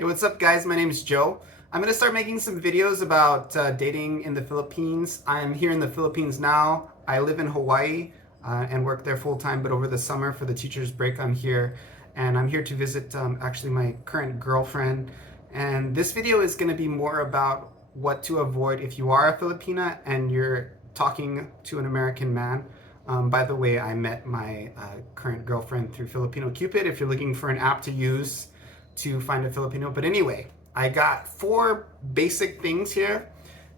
Hey, what's up, guys? My name is Joe. I'm going to start making some videos about dating in the Philippines. I'm here in the Philippines now. I live in Hawaii and work there full time, but over the summer for the teacher's break, I'm here. And I'm here to visit actually my current girlfriend. And this video is going to be more about what to avoid if you are a Filipina and you're talking to an American man. By the way, I met my current girlfriend through Filipino Cupid. If you're looking for an app to use to find a Filipino. But anyway, I got 4 basic things here,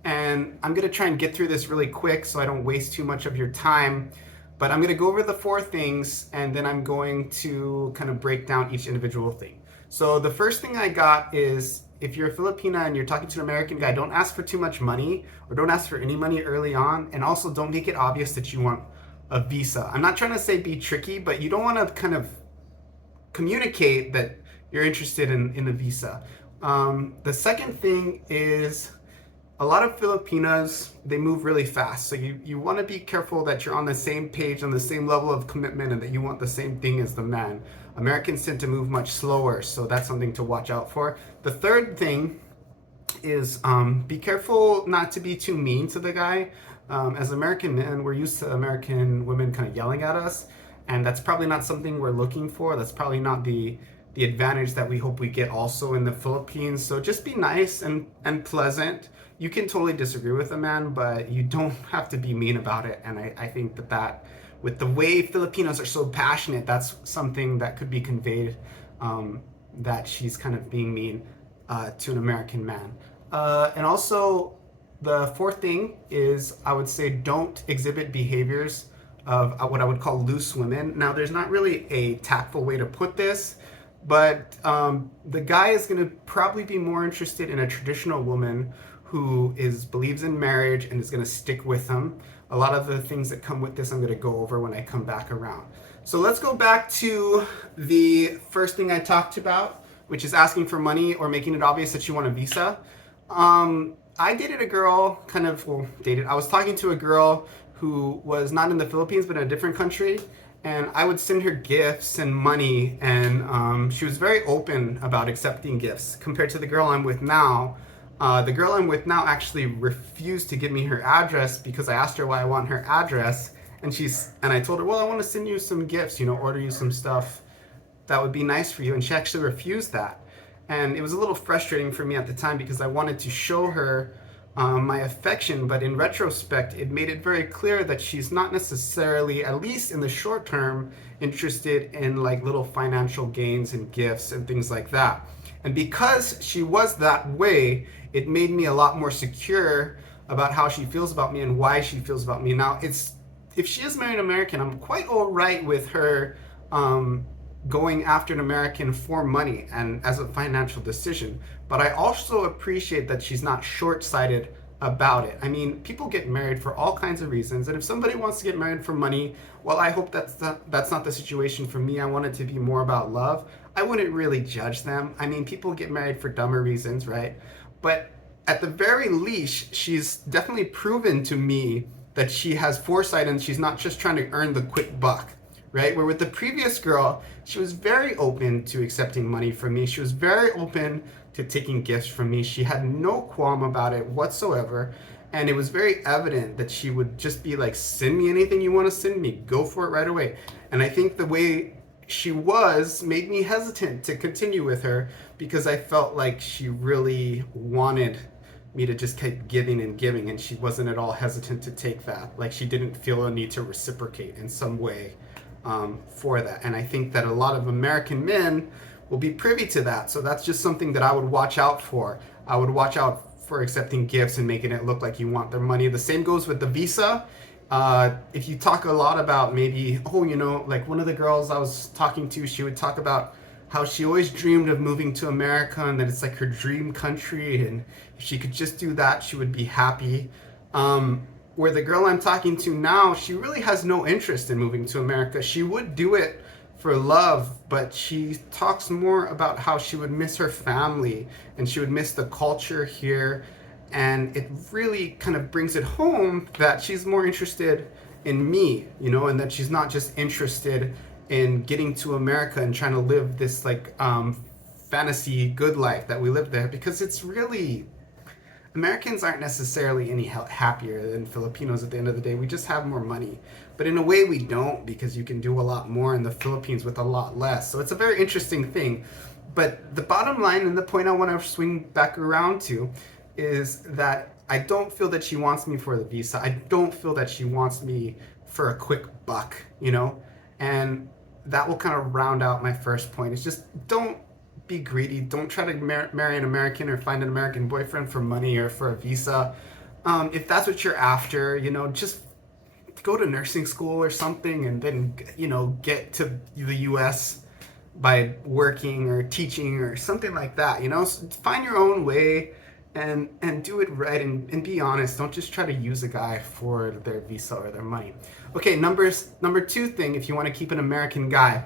and I'm gonna try and get through this really quick so I don't waste too much of your time. But I'm gonna go over the 4 things, and then I'm going to kind of break down each individual thing. So the first thing I got is, if you're a Filipina and you're talking to an American guy, don't ask for too much money, or don't ask for any money early on, and also don't make it obvious that you want a visa. I'm not trying to say be tricky, but you don't want to kind of communicate that you're interested in a visa. The second thing is, a lot of Filipinas, they move really fast. So you want to be careful that you're on the same page, on the same level of commitment, and that you want the same thing as the man. Americans tend to move much slower, so that's something to watch out for. The third thing is be careful not to be too mean to the guy. As American men, we're used to American women kind of yelling at us, and that's probably not something we're looking for. That's probably not the advantage that we hope we get also in the Philippines. So just be nice and pleasant. You can totally disagree with a man, but you don't have to be mean about it. And I think that with the way Filipinos are so passionate, that's something that could be conveyed, that she's kind of being mean to an American man. And also, the fourth thing is, I would say, don't exhibit behaviors of what I would call loose women. Now, there's not really a tactful way to put this, but the guy is going to probably be more interested in a traditional woman who believes in marriage and is going to stick with him. A lot of the things that come with this I'm going to go over when I come back around. So let's go back to the first thing I talked about, which is asking for money or making it obvious that you want a visa. I dated a girl, I was talking to a girl who was not in the Philippines but in a different country, and I would send her gifts and money, and she was very open about accepting gifts compared to the girl I'm with now. The girl I'm with now actually refused to give me her address because I asked her why I want her address, and I told her, well, I want to send you some gifts, order you some stuff that would be nice for you, and she actually refused that. And it was a little frustrating for me at the time because I wanted to show her my affection, but in retrospect, it made it very clear that she's not necessarily, at least in the short term, interested in like little financial gains and gifts and things like that. And because she was that way, it made me a lot more secure about how she feels about me and why she feels about me. Now, if she is married American, I'm quite all right with her going after an American for money and as a financial decision. But I also appreciate that she's not short-sighted about it. I mean, people get married for all kinds of reasons, and if somebody wants to get married for money, well, I hope that's not the situation for me. I want it to be more about love. I wouldn't really judge them. I mean, people get married for dumber reasons, right? But at the very least, she's definitely proven to me that she has foresight and she's not just trying to earn the quick buck. Right? Where with the previous girl, she was very open to accepting money from me. She was very open to taking gifts from me. She had no qualm about it whatsoever. And it was very evident that she would just be like, send me anything you want to send me. Go for it right away. And I think the way she was made me hesitant to continue with her because I felt like she really wanted me to just keep giving and giving, and she wasn't at all hesitant to take that. Like, she didn't feel a need to reciprocate in some way for that. And I think that a lot of American men will be privy to that. So that's just something that I would watch out for. I would watch out for accepting gifts and making it look like you want their money. The same goes with the visa. If you talk a lot about maybe, like one of the girls I was talking to, she would talk about how she always dreamed of moving to America and that it's like her dream country, and if she could just do that, she would be happy. Where the girl I'm talking to now, she really has no interest in moving to America. She would do it for love, but she talks more about how she would miss her family and she would miss the culture here. And it really kind of brings it home that she's more interested in me, and that she's not just interested in getting to America and trying to live this like fantasy good life that we live there, because it's really, Americans aren't necessarily any happier than Filipinos at the end of the day. We just have more money. But in a way, we don't, because you can do a lot more in the Philippines with a lot less. So it's a very interesting thing. But the bottom line, and the point I want to swing back around to, is that I don't feel that she wants me for the visa. I don't feel that she wants me for a quick buck, you know? And that will kind of round out my first point. It's just, don't be greedy. Don't try to marry an American or find an American boyfriend for money or for a visa. If that's what you're after, you know, just go to nursing school or something, and then, you know, get to the US by working or teaching or something like that. You know, so find your own way and do it right, and be honest. Don't just try to use a guy for their visa or their money. Okay, number two thing, if you want to keep an American guy,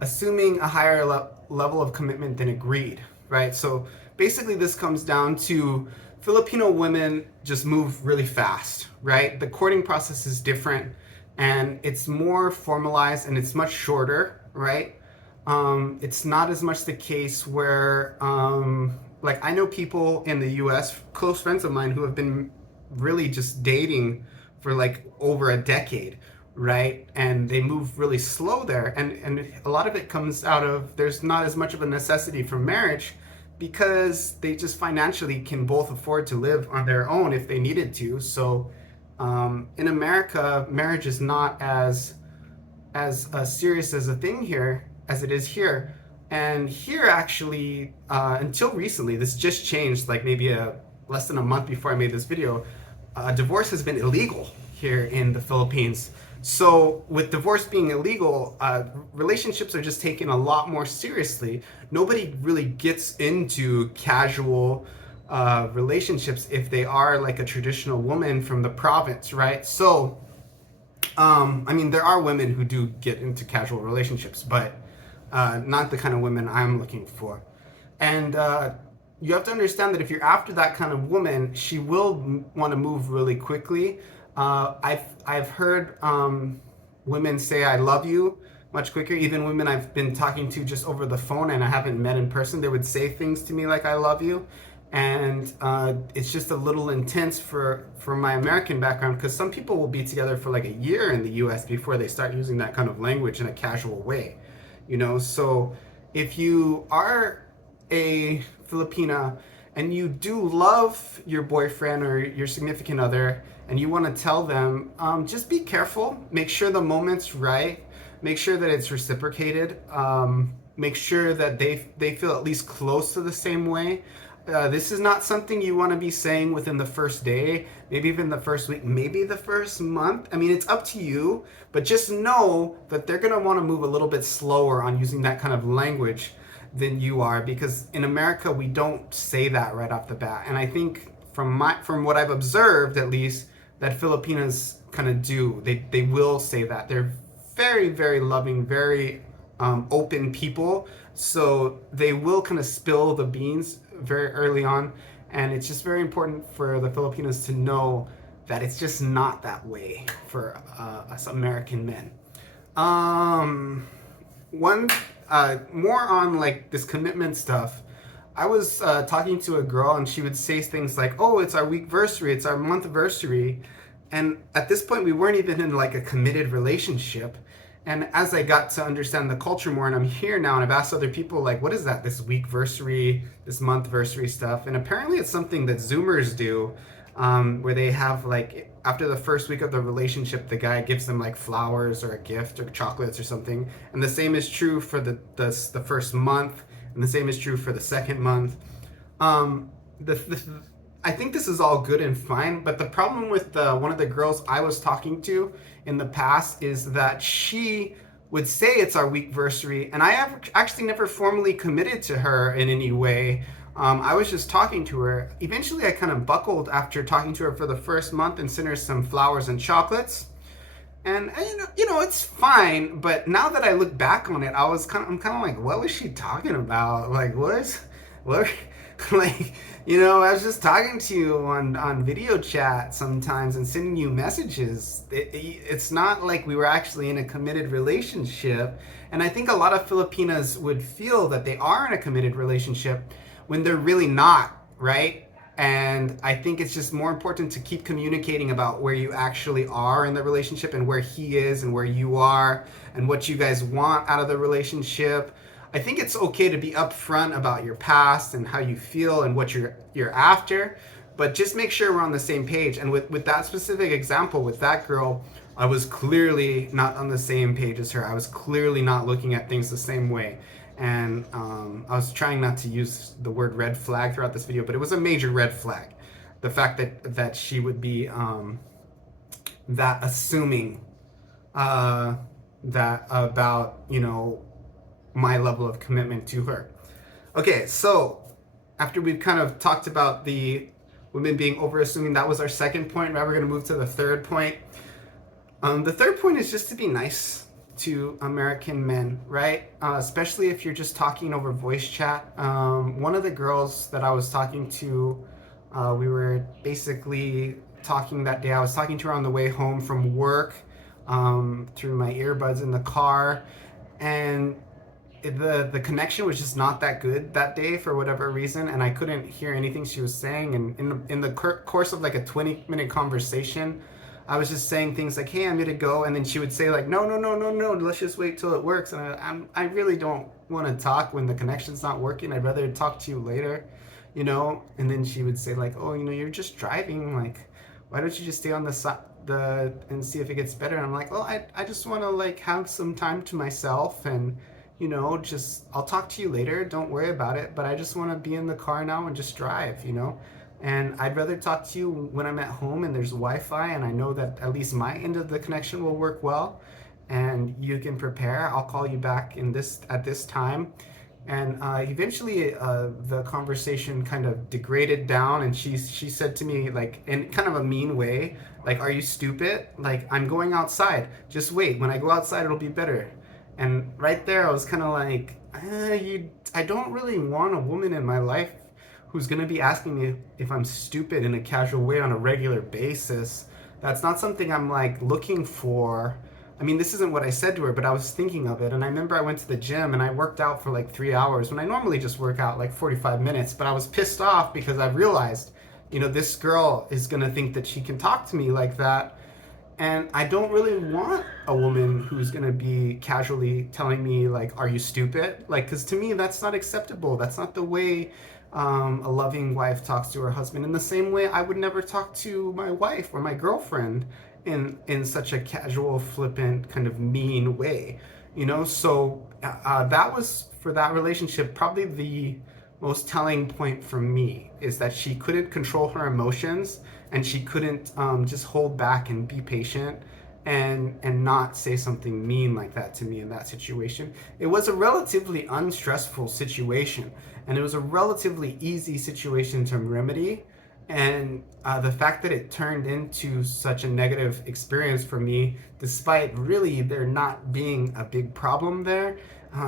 assuming a higher level of commitment than agreed, right? So basically this comes down to Filipino women just move really fast, right? The courting process is different, and it's more formalized, and it's much shorter, right? It's not as much the case where, like, I know people in the US, close friends of mine, who have been really just dating for like over a decade, right? And they move really slow there. And a lot of it comes out of, there's not as much of a necessity for marriage, because they just financially can both afford to live on their own if they needed to. So in America, marriage is not as serious as a thing here as it is here. And here, actually, until recently, this just changed, like maybe less than a month before I made this video, divorce has been illegal here in the Philippines. So with divorce being illegal, relationships are just taken a lot more seriously. Nobody really gets into casual relationships if they are like a traditional woman from the province, right? So, I mean, there are women who do get into casual relationships, but not the kind of women I'm looking for. And you have to understand that if you're after that kind of woman, she will want to move really quickly. I've heard women say "I love you" much quicker. Even women I've been talking to just over the phone and I haven't met in person, they would say things to me like "I love you," and it's just a little intense for my American background, because some people will be together for like a year in the U.S. before they start using that kind of language in a casual way, you know. So if you are a Filipina and you do love your boyfriend or your significant other, and you want to tell them, just be careful. Make sure the moment's right. Make sure that it's reciprocated. Make sure that they feel at least close to the same way. This is not something you want to be saying within the first day, maybe even the first week, maybe the first month. I mean, it's up to you, but just know that they're going to want to move a little bit slower on using that kind of language than you are, because in America, we don't say that right off the bat. And I think from what I've observed, at least, that Filipinas kind of do. They will say that. They're very, very loving, very open people. So they will kind of spill the beans very early on. And it's just very important for the Filipinos to know that it's just not that way for us American men. More on like this commitment stuff. I was talking to a girl, and she would say things like, "Oh, it's our weekversary, it's our monthversary," and at this point, we weren't even in like a committed relationship. And as I got to understand the culture more, and I'm here now, and I've asked other people, like, what is that? This weekversary, this monthversary stuff, and apparently it's something that Zoomers do, where they have like, after the first week of the relationship, the guy gives them like flowers or a gift or chocolates or something, and the same is true for the first month. And the same is true for the second month. I think this is all good and fine, but the problem with one of the girls I was talking to in the past is that she would say it's our weekversary, and I have actually never formally committed to her in any way. I was just talking to her. Eventually, I kind of buckled after talking to her for the first month and sent her some flowers and chocolates. And you know, it's fine. But now that I look back on it, I'm kind of like, what was she talking about? Like, what? Like, I was just talking to you on video chat sometimes and sending you messages. It's not like we were actually in a committed relationship. And I think a lot of Filipinas would feel that they are in a committed relationship when they're really not, right? And I think it's just more important to keep communicating about where you actually are in the relationship and where he is and where you are and what you guys want out of the relationship. I think it's okay to be upfront about your past and how you feel and what you're after, but just make sure we're on the same page. And with that specific example with that girl, I was clearly not on the same page as her. I was clearly not looking at things the same way. And I was trying not to use the word red flag throughout this video, but it was a major red flag. The fact that she would be that assuming that about, my level of commitment to her. Okay, so after we've kind of talked about the women being over-assuming, that was our second point. Now we're going to move to the third point. The third point is just to be nice to American men, right? Especially if you're just talking over voice chat. One of the girls that I was talking to, we were basically talking that day. I was talking to her on the way home from work through my earbuds in the car, and the connection was just not that good that day for whatever reason, and I couldn't hear anything she was saying. And in the course of like a 20-minute conversation, I was just saying things like, "Hey, I'm gonna go," and then she would say like, "No, no, no, no, no, let's just wait till it works." And I really don't want to talk when the connection's not working. I'd rather talk to you later, And then she would say like, "Oh, you're just driving. Like, why don't you just stay on the side?" And see if it gets better. And I'm like, well, I just want to like have some time to myself, and just I'll talk to you later, don't worry about it, but I just want to be in the car now and just drive, and I'd rather talk to you when I'm at home and there's Wi-Fi and I know that at least my end of the connection will work well, and you can prepare. I'll call you back at this time. And eventually the conversation kind of degraded down, and she said to me, like, in kind of a mean way, like, "Are you stupid? Like, I'm going outside, just wait, when I go outside it'll be better." And right there I was kind of like, I don't really want a woman in my life who's going to be asking me if I'm stupid in a casual way on a regular basis. That's not something I'm like looking for. I mean, this isn't what I said to her, but I was thinking of it. And I remember I went to the gym and I worked out for like 3 hours when I normally just work out like 45 minutes. But I was pissed off because I realized, this girl is going to think that she can talk to me like that. And I don't really want a woman who's going to be casually telling me, like, "Are you stupid?" Like, because to me, that's not acceptable. That's not the way a loving wife talks to her husband. In the same way, I would never talk to my wife or my girlfriend in such a casual, flippant, kind of mean way. So that was, for that relationship, probably the most telling point for me, is that she couldn't control her emotions, and she couldn't just hold back and be patient and not say something mean like that to me in that situation. It was a relatively unstressful situation, and it was a relatively easy situation to remedy. And the fact that it turned into such a negative experience for me, despite really there not being a big problem there,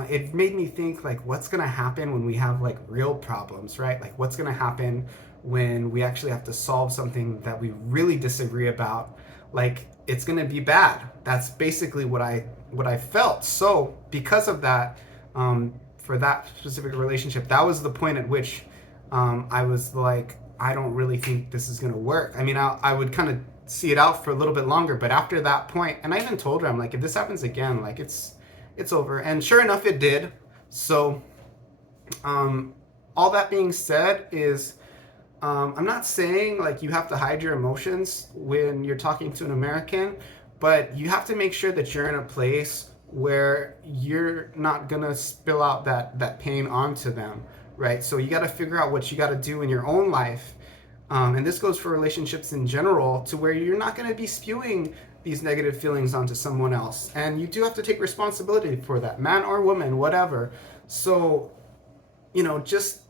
it made me think, like, what's gonna happen when we have like real problems, right? Like, what's gonna happen when we actually have to solve something that we really disagree about? Like, it's gonna be bad. That's basically what I felt. So because of that, for that specific relationship, that was the point at which I was like, I don't really think this is gonna work. I mean, I would kind of see it out for a little bit longer, but after that point, and I even told her, I'm like, if this happens again, like, it's over. And sure enough, it did. So all that being said is, I'm not saying like you have to hide your emotions when you're talking to an American, but you have to make sure that you're in a place where you're not gonna spill out that pain onto them, right? So you got to figure out what you got to do in your own life, and this goes for relationships in general, to where you're not going to be spewing these negative feelings onto someone else, and you do have to take responsibility for that, man or woman, whatever. So just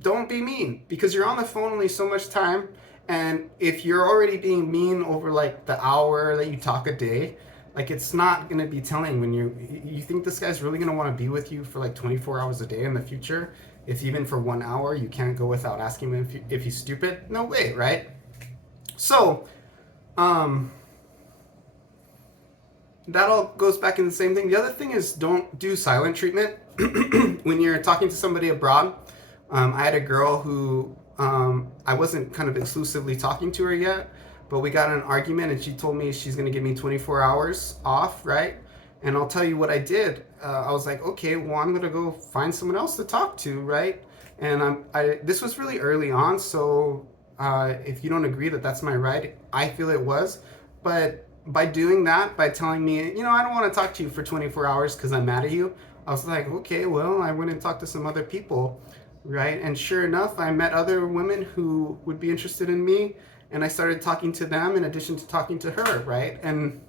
don't be mean, because you're on the phone only so much time. And if you're already being mean over like the hour that you talk a day, Like, it's not gonna be telling when you think this guy's really gonna want to be with you for like 24 hours a day in the future. If even for 1 hour you can't go without asking him if he's stupid. No way, right? So, um, that all goes back in the same thing. The other thing is, don't do silent treatment when you're talking to somebody abroad. I had a girl who I wasn't kind of exclusively talking to her yet, but we got in an argument and she told me she's going to give me 24 hours off, right? And I'll tell you what I did. I was like, okay, well, I'm going to go find someone else to talk to, right? And this was really early on, so if you don't agree that that's my right, I feel it was. But by doing that, by telling me, I don't want to talk to you for 24 hours because I'm mad at you, I was like, okay, well, I went and talked to some other people, right? And sure enough, I met other women who would be interested in me, and I started talking to them in addition to talking to her, right? And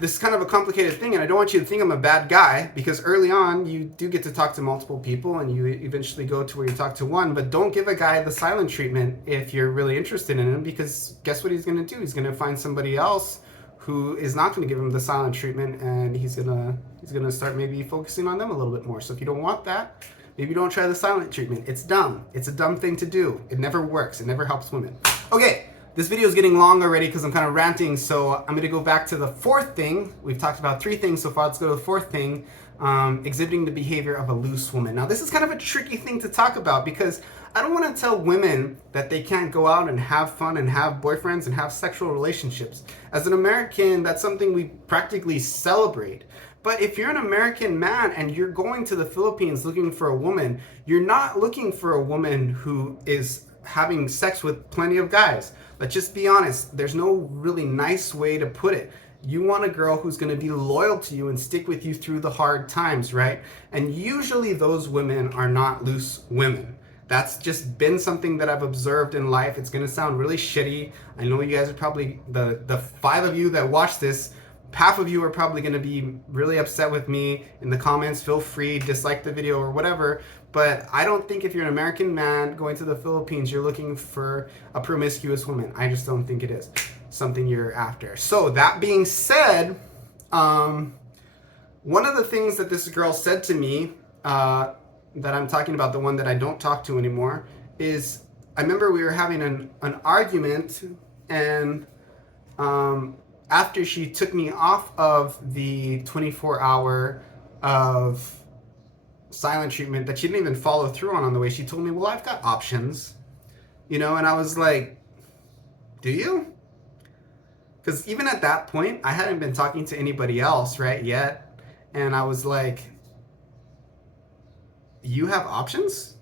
this is kind of a complicated thing, and I don't want you to think I'm a bad guy, because early on you do get to talk to multiple people and you eventually go to where you talk to one. But don't give a guy the silent treatment if you're really interested in him, because guess what he's going to do? He's going to find somebody else who is not going to give him the silent treatment, and he's going to start maybe focusing on them a little bit more. So if you don't want that, maybe don't try the silent treatment. It's dumb. It's a dumb thing to do. It never works. It never helps women. Okay. This video is getting long already because I'm kind of ranting, so I'm going to go back to the fourth thing. We've talked about three things so far. Let's go to the fourth thing, exhibiting the behavior of a loose woman. Now, this is kind of a tricky thing to talk about because I don't want to tell women that they can't go out and have fun and have boyfriends and have sexual relationships. As an American, that's something we practically celebrate. But if you're an American man and you're going to the Philippines looking for a woman, you're not looking for a woman who is having sex with plenty of guys. Let's just be honest. There's no really nice way to put it. You want a girl who's going to be loyal to you and stick with you through the hard times, right? And usually those women are not loose women. That's just been something that I've observed in life. It's going to sound really shitty. I know you guys are probably, the 5 of you that watch this, half of you are probably going to be really upset with me in the comments. Feel free, dislike the video or whatever. But I don't think if you're an American man going to the Philippines, you're looking for a promiscuous woman. I just don't think it is something you're after. So that being said, one of the things that this girl said to me, that I'm talking about, the one that I don't talk to anymore, is I remember we were having an argument, and after she took me off of the 24-hour of silent treatment that she didn't even follow through on the way, she told me, well, I've got options, and I was like, do you? Because even at that point, I hadn't been talking to anybody else, right, yet, and I was like, you have options?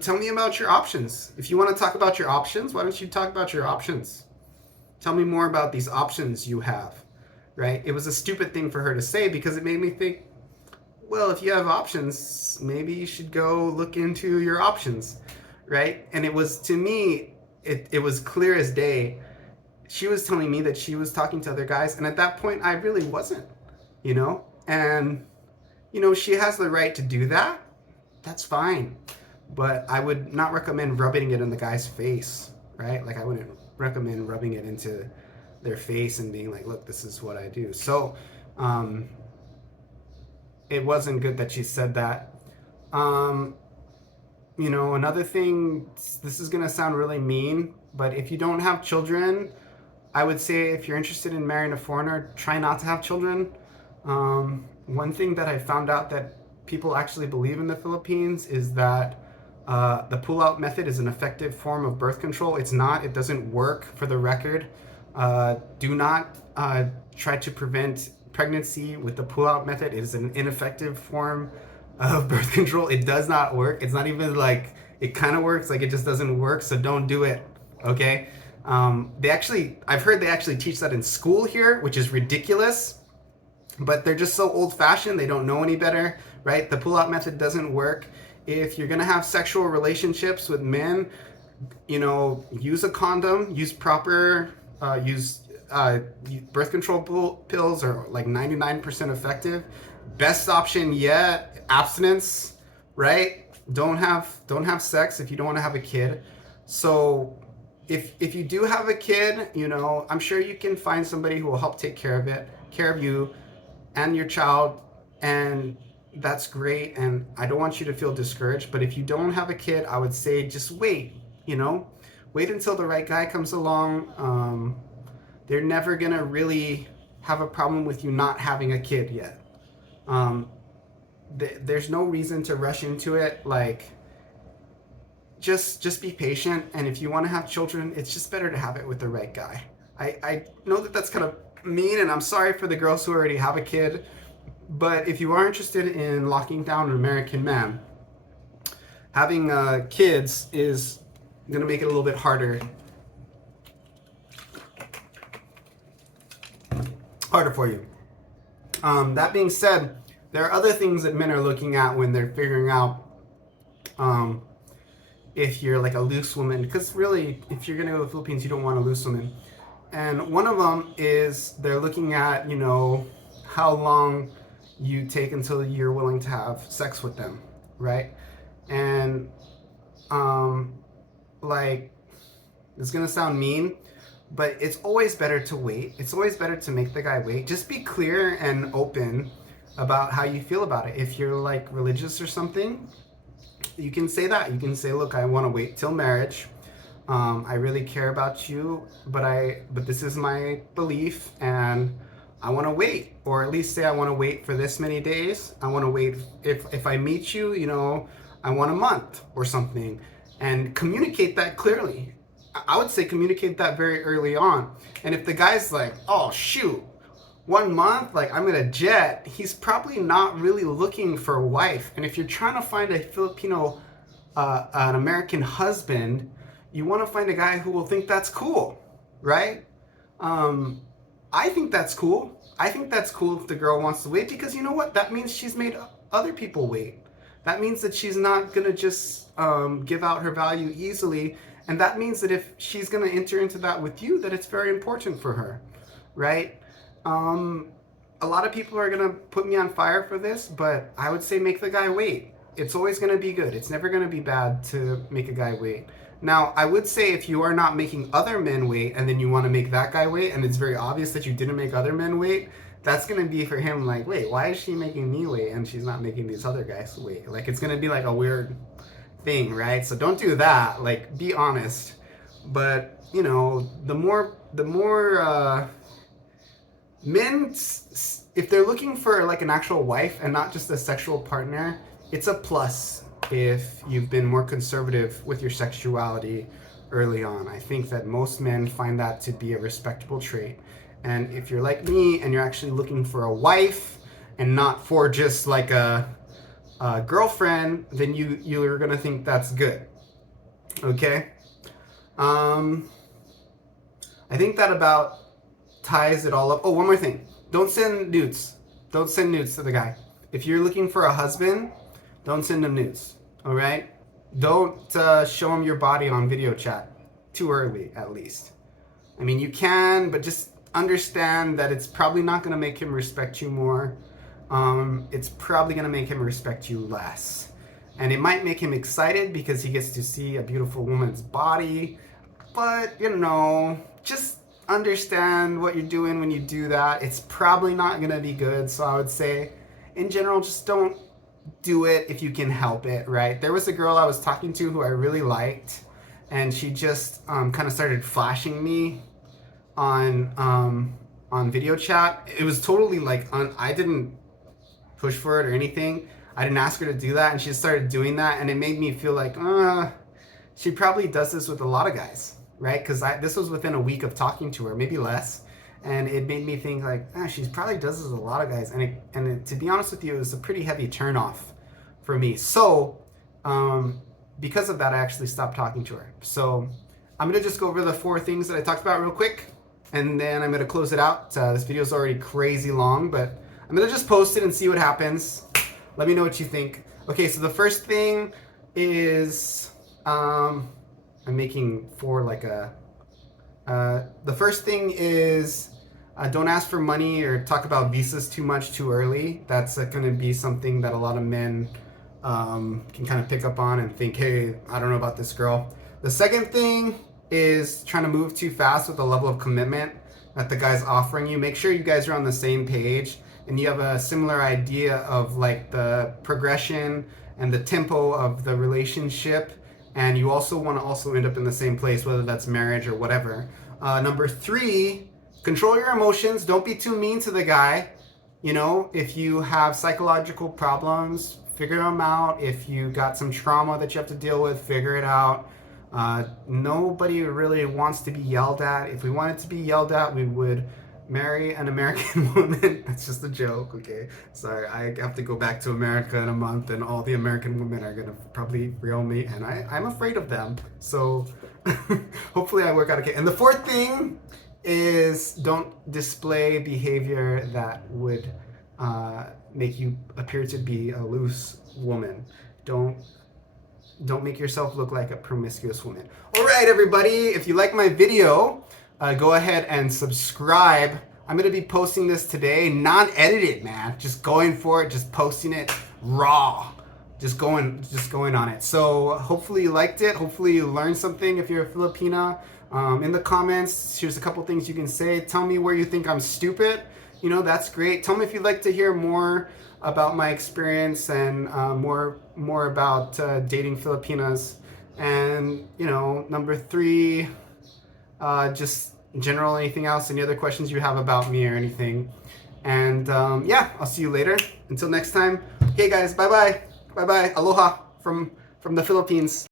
Tell me about your options. If you want to talk about your options, why don't you talk about your options? Tell me more about these options you have, right? It was a stupid thing for her to say because it made me think, well, if you have options, maybe you should go look into your options, right? And it was, to me, it was clear as day. She was telling me that she was talking to other guys, and at that point, I really wasn't, And, she has the right to do that. That's fine. But I would not recommend rubbing it in the guy's face, right? Like, I wouldn't recommend rubbing it into their face and being like, look, this is what I do. So, it wasn't good that she said that. Another thing, this is going to sound really mean, but if you don't have children, I would say if you're interested in marrying a foreigner, try not to have children. One thing that I found out that people actually believe in the Philippines is that the pull-out method is an effective form of birth control. It's not. It doesn't work, for the record. Do not try to prevent pregnancy with the pull-out method. It is an ineffective form of birth control. It does not work. It's not even like, it kind of works, like it just doesn't work, so don't do it, okay? I've heard they actually teach that in school here, which is ridiculous, but they're just so old-fashioned, they don't know any better, right? The pull-out method doesn't work. If you're gonna have sexual relationships with men, use a condom, use proper, birth control pills are like 99% effective. Best option yet, abstinence, right? Don't have sex if you don't want to have a kid. So if you do have a kid, you know, I'm sure you can find somebody who will help take care of you and your child, and that's great. And I don't want you to feel discouraged, but if you don't have a kid, I would say just wait, you know, wait until the right guy comes along. They're never gonna really have a problem with you not having a kid yet. Um, there's no reason to rush into it. Like, just be patient, and if you want to have children, it's just better to have it with the right guy. I know that that's kind of mean, and I'm sorry for the girls who already have a kid, but if you are interested in locking down an American man, having kids is going to make it a little bit harder for you. That being said, there are other things that men are looking at when they're figuring out if you're like a loose woman, because really, if you're going to go to the Philippines, you don't want a loose woman. And one of them is they're looking at, you know, how long you take until you're willing to have sex with them, right? And like, it's gonna sound mean, but it's always better to wait. It's always better to make the guy wait. Just be clear and open about how you feel about it. If you're like religious or something, you can say that. You can say, look, I want to wait till marriage. I really care about you, but this is my belief, and I want to wait, or at least say I want to wait for this many days. I want to wait if I meet you, you know, I want a month or something, and communicate that clearly. I would say communicate that very early on. And if the guy's like, oh shoot, 1 month, like I'm gonna jet, he's probably not really looking for a wife. And if you're trying to find a Filipino, an American husband, you want to find a guy who will think that's cool, right? I think that's cool. I think that's cool if the girl wants to wait, because you know what? That means she's made other people wait. That means that she's not gonna just give out her value easily, and that means that if she's gonna enter into that with you, that it's very important for her, right? A lot of people are gonna put me on fire for this, but I would say make the guy wait. It's always gonna be good. It's never gonna be bad to make a guy wait. Now, I would say if you are not making other men wait, and then you want to make that guy wait, and it's very obvious that you didn't make other men wait, that's going to be for him like, wait, why is she making me wait and she's not making these other guys wait? Like, it's going to be like a weird thing, right? So don't do that. Like, be honest. But, you know, the more men, if they're looking for like an actual wife and not just a sexual partner, it's a plus if you've been more conservative with your sexuality early on. I think that most men find that to be a respectable trait. And if you're like me and you're actually looking for a wife and not for just like a girlfriend, then you're gonna think that's good. Okay? I think that about ties it all up. Oh, one more thing. Don't send nudes. Don't send nudes to the guy. If you're looking for a husband, don't send him nudes. All right? Don't show him your body on video chat too early, at least. I mean, you can, but just understand that it's probably not going to make him respect you more. It's probably going to make him respect you less. And it might make him excited because he gets to see a beautiful woman's body. But, you know, just understand what you're doing when you do that. It's probably not going to be good. So I would say, in general, just don't do it if you can help it, right? There was a girl I was talking to who I really liked, and she just kind of started flashing me on video chat. It was totally like I didn't push for it or anything. I didn't ask her to do that, and she just started doing that, and it made me feel like she probably does this with a lot of guys, right? Because this was within a week of talking to her, maybe less. And it made me think like, she probably does this with a lot of guys. And to be honest with you, it was a pretty heavy turnoff for me. So because of that, I actually stopped talking to her. So I'm going to just go over the 4 things that I talked about real quick, and then I'm going to close it out. This video is already crazy long, but I'm going to just post it and see what happens. Let me know what you think. Okay, so the first thing is I'm making 4 like a... the first thing is don't ask for money or talk about visas too much too early. That's going to be something that a lot of men can kind of pick up on and think, hey, I don't know about this girl. The second thing is trying to move too fast with the level of commitment that the guy's offering you. Make sure you guys are on the same page and you have a similar idea of like the progression and the tempo of the relationship, and you also want to also end up in the same place, whether that's marriage or whatever. Number three, control your emotions. Don't be too mean to the guy. You know, if you have psychological problems, figure them out. If you got some trauma that you have to deal with, figure it out. Nobody really wants to be yelled at. If we wanted to be yelled at, we would marry an American woman. That's just a joke, okay? Sorry, I have to go back to America in a month, and all the American women are gonna probably reel me, and I'm afraid of them. So hopefully I work out okay. And the fourth thing is don't display behavior that would make you appear to be a loose woman. Don't make yourself look like a promiscuous woman. All right, everybody, if you like my video, go ahead and subscribe. I'm gonna be posting this today, non-edited, man. Just going for it, just posting it raw. Just going on it. So hopefully you liked it. Hopefully you learned something if you're a Filipina. In the comments, here's a couple things you can say. Tell me where you think I'm stupid. You know, that's great. Tell me if you'd like to hear more about my experience and more about dating Filipinas. And, you know, number three, just general anything else, any other questions you have about me or anything. And yeah, I'll see you later. Until next time. Hey guys, bye-bye. Bye-bye. Aloha from the Philippines.